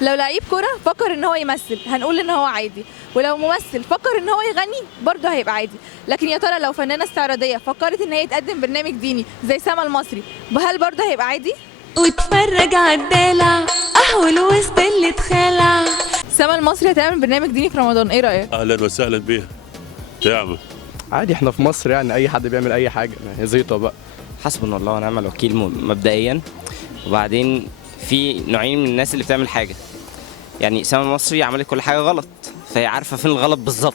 لو لعيب كرة فكر ان هو يمثل هنقول ان هو عادي، ولو ممثل فكر ان هو يغني برضه هيبقى عادي. لكن يا ترى لو فنانة استعراضية فكرت ان هي تقدم برنامج ديني زي سما المصري، هل برضه هيبقى عادي؟ واتفرج عالدلع اهو الوسط اللي اتخلع. سما المصري هتعمل برنامج ديني في رمضان، ايه رأيك؟ اهلا وسهلا بيها. تعمل عادي، احنا في مصر يعني اي حد بيعمل اي حاجه، هي زيطه بقى. حسبنا الله ونعم الوكيل مبدئيا. وبعدين في نوعين من الناس اللي بتعمل حاجه، يعني سما المصري عملت كل حاجه غلط فهي عارفه فين الغلط بالظبط،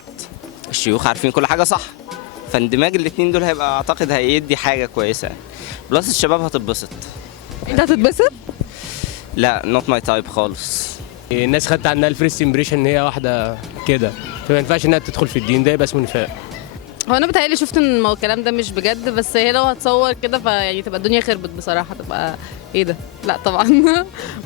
الشيوخ عارفين كل حاجه صح، فاندماج الاثنين دول هيبقى اعتقد هيدي حاجه كويسه يعني. بلس الشباب هتتبسط. انت هتتبسط؟ لا نوت ماي تايب خالص. الناس خدت عنها الفيرست امبريشن ان هي واحده كده، فما ينفعش انها تدخل في الدين، ده يبقى اسمه نفاق. هو انا بتهيألي شفت ان الكلام ده مش بجد، بس هي لو هتصور كده فيعني تبقى الدنيا خربت بصراحه، تبقى ايه ده؟ لا طبعا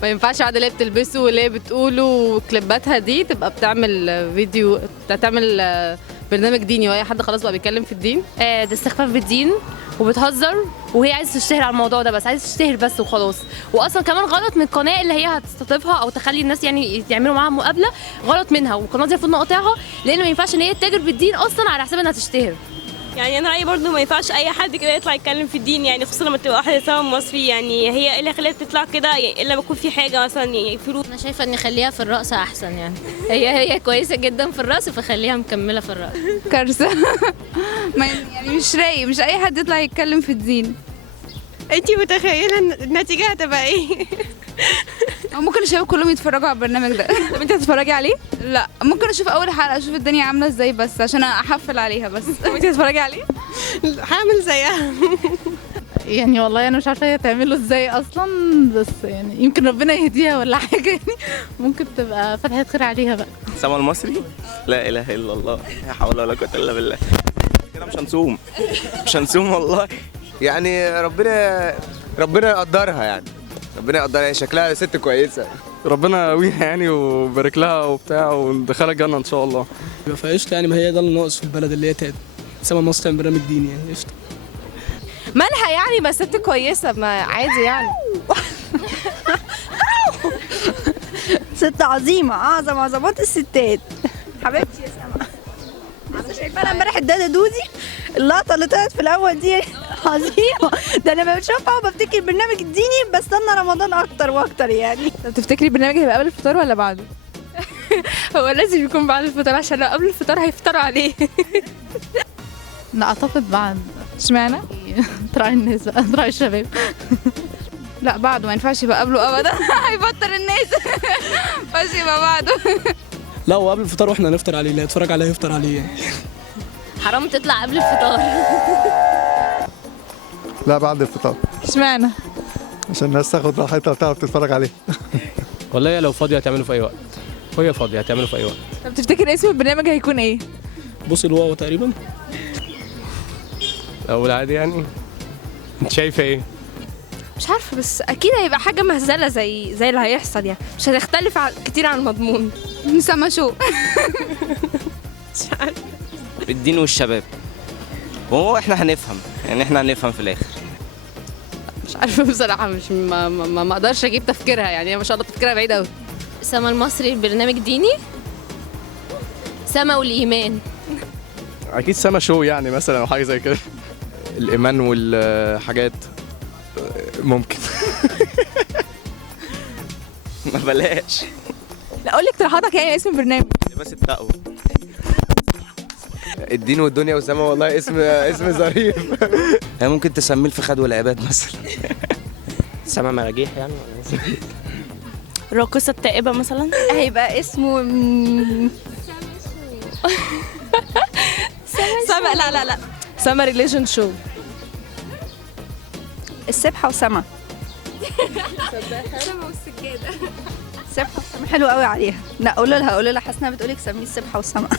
ما ينفعش عاد اللي هي بتلبسه واللي هي بتقوله وكليباتها دي تبقى بتعمل فيديو، تعمل برنامج ديني واي حد خلاص بقى بيتكلم في الدين. ده استخفاف بالدين وبتهزر، وهي عايزه تشتهر على الموضوع ده، بس عايزه تشتهر بس وخلاص. واصلا كمان غلط من القناه اللي هي هتستضيفها او تخلي الناس يعني يعملوا معاها مقابله، غلط منها، والقناه دي المفروض نقاطعها، لان ما ينفعش ان هي تتاجر بالدين اصلا على حساب انها تشتهر. يعني انا رايي برضو ما ينفعش اي حد كده يطلع يتكلم في الدين، يعني خصوصا لما تبقى واحده سما مصري، يعني هي ايه اللي خليها تطلع كده يعني الا لما يكون في حاجه مثلا يعني فلوس. انا شايفه ان نخليها في الرقص احسن، يعني هي كويسه جدا في الرقص، فخليها مكمله في الرقص. كارثه يعني مش رايق، مش اي حد يطلع يتكلم في الدين. انتي متخيله النتيجه هتبقى ايه؟ او ممكن الشباب كلهم يتفرجوا على البرنامج ده. طب انت هتتفرجي عليه؟ لا، ممكن اشوف اول حلقه اشوف الدنيا عامله ازاي بس عشان احفل عليها بس. طب انت هتتفرجي عليه؟ هعمل زيها. يعني والله انا مش عارفه هي تعمله ازاي اصلا، بس يعني يمكن ربنا يهديها ولا حاجه، يعني ممكن تبقى فتحه خير عليها بقى. سما المصري لا اله الا الله، لا حول ولا قوه الا بالله. كده مش هنصوم والله. يعني ربنا يقدرها، يعني ربنا يقدرها، هي شكلها ست كويسه. ربنا يقويها يعني ويبارك لها وبتاع وندخلها الجنه ان شاء الله. فقشطه يعني، ما هي ده اللي ناقص في البلد، اللي هي سما مصر تعمل برنامج ديني يعني قشطه. مالها يعني؟ ما ست كويسه، ما عادي يعني. ست عظيمه، اعظم عظمات الستات، حبيبتي يا سما. انا شايفه انا امبارح الداده دودي، اللقطه اللي طلعت في الاول دي عظيمه. ده انا بشوفها وبفتكر البرنامج الديني، بستنى رمضان اكتر واكتر يعني. طب تفتكري البرنامج هيبقى قبل الفطار ولا بعده؟ هو لازم يكون بعد الفطار، عشان لو قبل الفطار هيفطروا عليه. لا اعتقد بعد. اشمعنى؟ تراعي الناس بقى، تراعي الشباب. لا بعده، ما ينفعش يبقى قبله ابدا. هيفطر الناس. ما ينفعش يبقى بعده. لا هو قبل الفطار واحنا هنفطر عليه، اللي هيتفرج عليه هيفطر عليه يعني. حرام تطلع قبل الفطار. لا بعد الفطار. اشمعنى؟ عشان الناس تاخد راحتها وتعرف تتفرج عليه. والله لو فاضيه هتعمله في اي وقت، وهي فاضيه هتعمله في اي وقت. طب تفتكر اسم البرنامج هيكون ايه؟ بصي الواو تقريبا. اول عادي يعني. انت شايفه ايه؟ مش عارفه، بس اكيد هيبقى حاجه مهزله زي اللي هيحصل، يعني مش هتختلف كتير عن المضمون. سما شو. مش عارفه. الدين والشباب، وهو احنا هنفهم في الاخر. مش عارفه بصراحه، مش ما اقدرش اجيب تفكيرها، يعني هي ما شاء الله تفكيرها بعيد قوي. سما المصري برنامج ديني، سما والايمان. اكيد سما شو يعني مثلا او حاجه زي كده. الايمان والحاجات ممكن. ما بلاش. لا قول لي اقتراحاتك يعني اسم البرنامج. بس التقوى. الدين والدنيا وسما، والله اسم ظريف. هي ممكن تسميه الفخاد والعباد مثلا. سما مراجيح يعني. الراقصه التائبه مثلا. هيبقى اسمه سما. لا سما ريليشن شو. السبحه وسما. سما والسجاده. سبحه وسما حلو قوي عليها. لا قولوا لها حاسه انها بتقولك سميه السبحه وسما.